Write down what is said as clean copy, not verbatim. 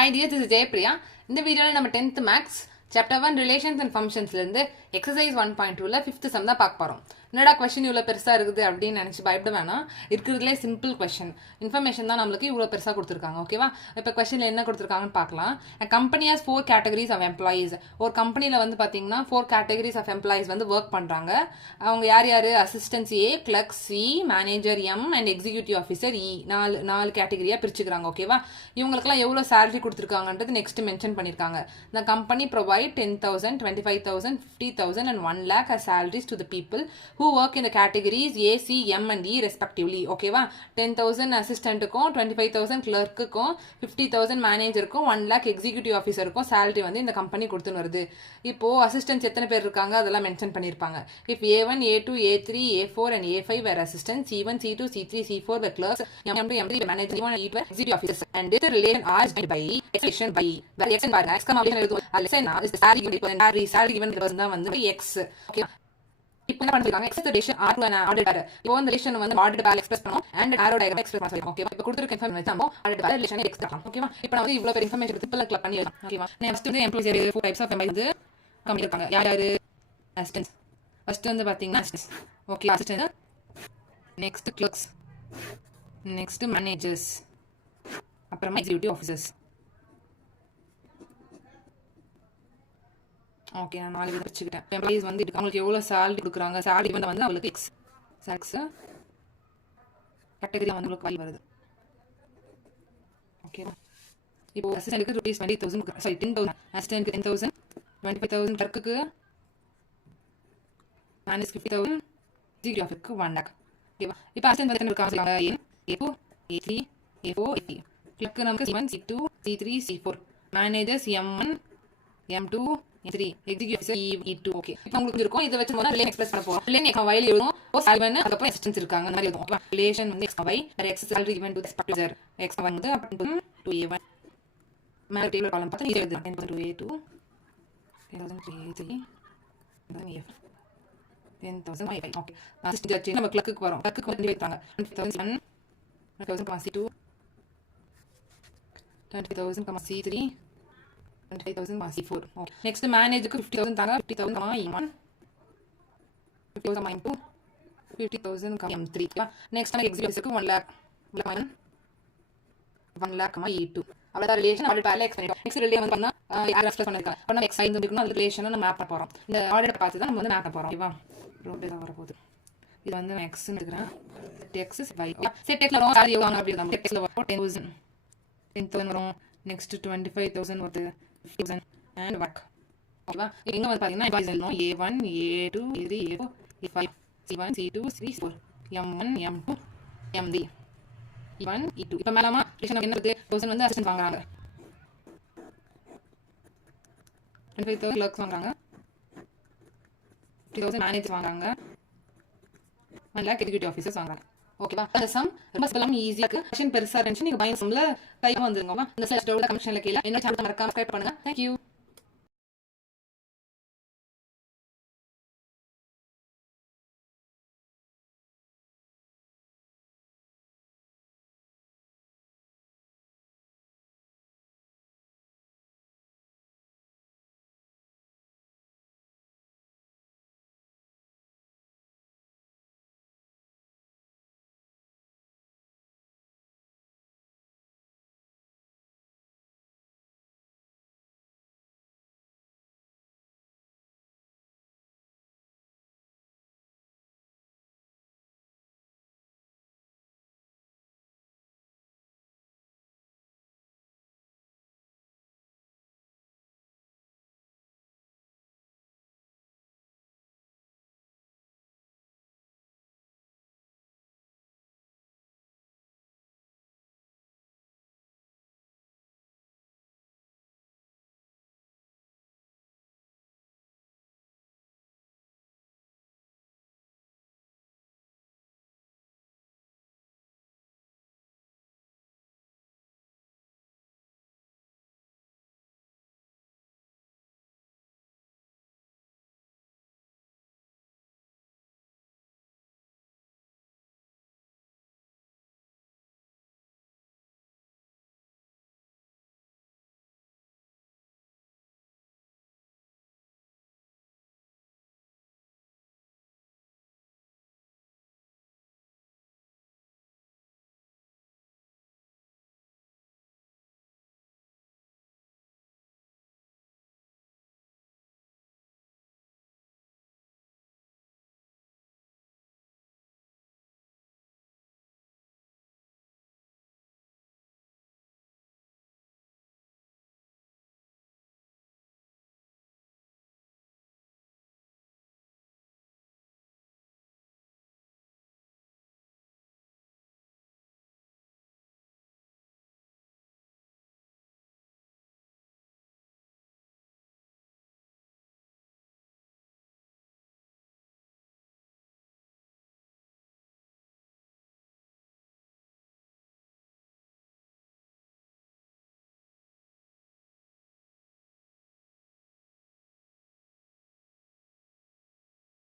Hi dear, this is Jaypriya. இந்த வீடியோல நம்ம 10th Maths Chapter 1 Relations and Functionsல இருந்து Exercise 1.2ல 5th sum தான் பார்க்க போறோம். என்னடா क्वेश्चन இவ்வளவு பெருசா இருக்குது அப்படினு நினைச்சு பயப்பட வேணாம். இருக்குறதுல சிம்பிள் क्वेश्चन. இன்ஃபர்மேஷன் தான் நமக்கு இவ்வளவு பெருசா கொடுத்திருக்காங்க. ஓகேவா? இப்போ क्वेश्चनல என்ன கொடுத்திருக்காங்கன்னு பார்க்கலாம். A company has 4 categories of employees. ஒரு கம்பெனில வந்து பாத்தீங்கன்னா 4 categories of employees வந்து வர்க் பண்றாங்க. அவங்க யார் யாரு? Assistant A, clerk C, manager M and executive officer E. நாலு கேட்டகரியா பிரிச்சுக்கறாங்க. ஓகேவா? இவங்களுக்குலாம் எவ்வளவு salary கொடுத்திருக்காங்கன்றது நெக்ஸ்ட் மென்ஷன் பண்ணிருக்காங்க. The company provide 10,000, 25,000, 50,000 and 1 lakh as salaries to the people who work in the categories A, C, M and E respectively. ஓகேவா? 10,000 அசிஸ்டன்ட்டுக்கும் 25,000 கிளர்க்குக்கும் 50,000 மேனேஜருக்கும் 1 lakh executive ஆஃபீஸருக்கும் salary வந்து இந்த company கொடுத்துன்னு வருது. இப்போ அசிஸ்டன்ட்ஸ் எத்தனை பேர் இருக்காங்க அதெல்லாம் மென்ஷன் பண்ணிருப்பாங்க. If A1, A2, A3, A4 and A5 were assistants, C1, C2, C3, C4 were clerks, M2, M3 were managers, E1 and E2 were executive officers. And this relation R is by expression by where x and by x comma is the salary given to salary given to the person தான் வந்து x. Okay, இப்போ என்ன பண்ணிருக்காங்க? x the relation r to an ordered pair. இப்போ இந்த relation வந்து ordered pair express பண்ணோம் and arrow diagram express பண்ண சொல்லிருக்கோம். ஓகேவா? இப்போ கொடுத்திருக்க இன்ஃபர்மேஷன் நம்ம ordered pair relation x காட்டலாம். ஓகேவா? இப்போ நான் வந்து இவ்வளவு பெரிய இன்ஃபர்மேஷன் சிம்பிளா கிளப் பண்ணி வைக்கலாம். ஓகேவா? நெக்ஸ்ட் வந்து எம்ப்ளாயிஸ் 4 டைப்ஸ் ஆஃப் எம்ப்ளாயிஸ் வந்து கம்பெனி இருக்காங்க. யாரு? அசிஸ்டன்ட்ஸ். ஃபர்ஸ்ட் வந்து பாத்தீங்கன்னா assistants. Okay, assistant. Next clerks. Next managers. அப்புறமா எக்ஸிகியூட்டிவ் ஆஃபீஸர்ஸ். ஓகே, நான் 4 பேர் வச்சுக்கிட்டேன். எம்ப்ளாயிஸ் வந்து அவங்களுக்கு எவ்வளவு salary கொடுக்குறாங்க, salary வந்து அவங்களுக்கு x கேட்டகரி வந்து உங்களுக்கு வருது. ஓகேவா? இப்போ அசிஸ்டன்ட்க்கு ரூபீஸ் 20,000 சாரி 10,000, அசிஸ்டன்ட்க்கு 10,000, 25,000 கிளர்க்குக்கு, மேனேஜர் 50,000, எக்ஸிகியூட்டிவ் ஆஃபீஸருக்கு 1 lakh. ஓகேவா? இப்போ அசிஸ்டன்ட் வந்து இருக்காங்க A2, A3, A4, A3. Clerk நமக்கு C1, C2, C3, C4. Managers M1, M2, M3, executive officer E2. Okay, இப்போ உங்களுக்கு இருக்கும். இத வச்சு நம்ம ரிலேஷன் எக்ஸ்பிரஸ் பண்ண போறோம். ரிலேஷன் x y எழுதுவோம். S7 அதுக்கு அப்புறம் அசிஸ்டன்ட்ஸ் இருக்காங்க அந்த மாதிரி எழுதுவோம். ஓகேவா? ரிலேஷன் வந்து x y வேற x salary given to the supervisor. x வந்து up to A1. மேல டேபிள் காலம் பார்த்தா இது எழுதலாம். 10,000 to A2, 10,000 to A3, 10,000 A4, 10,000 A5. Okay, assistant வச்சு நம்ம கிளர்க்குக்கு வரோம். கிளர்க்குக்கு வந்து வைத்தாங்க 20,000, 20,000 C2, 20,000 C3, 25,000 C4. Okay, next மேனேஜருக்கு 50,000 தாங்க. 50,000 E1, 50,000 M2, 50,000 M3. நெக்ஸ்ட் எக்ஸிகியூட்டிவ்க்கு 1 lakh, 1 lakh E2. அவ்வளவுதான் ரிலேஷன். ஆர்டர் பேர்ல எக்ஸ் பண்ணிட்டோம். நெக்ஸ்ட் ரிலேஷன் வந்து பண்ணா யார் எக்ஸ்பிரஸ் பண்ணிருக்காங்க. அப்ப x ஐந்து இருக்கணும். அந்த ரிலேஷனை நம்ம மேப் பண்ண போறோம். இந்த ஆர்டர் பார்த்து தான் நம்ம வந்து மேப் பண்ண போறோம். ஓகேவா? ரொம்ப இதா வர போகுது. இது வந்து நான் x ன்னு எடுக்கறேன். x is y. Set x ல வரும். சாரி எவ்வளவு அப்படி நம்ம x ல வரும் 10,000 வரும். நெக்ஸ்ட் 25,000 வருது. 50,000 and work. ஓகேவா? இங்க வந்து பாத்தீங்கன்னா எம்ப்ளாயிஸ் எழுதணும். A1, A2, A3, A4, A5, C1, C2, C4, M1, M2, M3, E1, E2. இப்போ மேலமா ரிலேஷன் என்ன வருது? 1000 வந்து அசிஸ்டன்ட் வாங்குறாங்க. 25,000 கிளர்க்ஸ் வாங்குறாங்க. 50,000 மேனேஜர் வாங்குறாங்க. 1 lakh எக்ஸிகியூட்டிவ் ஆஃபீஸர்ஸ் வாங்குறாங்க. ஓகேவா? இந்த சம் ரொம்ப சிம்பிளா ஈஸியா இருக்கு. क्वेश्चन பெருசா இருந்துச்சு நீங்க பை சம்ல டைம் வந்துருங்க. இந்த ஸ்லைடோட கமெண்ட் செக்ஷன்ல கீழ என்ன சேனல் மறக்காம சப்ஸ்கிரைப் பண்ணுங்க. Thank you.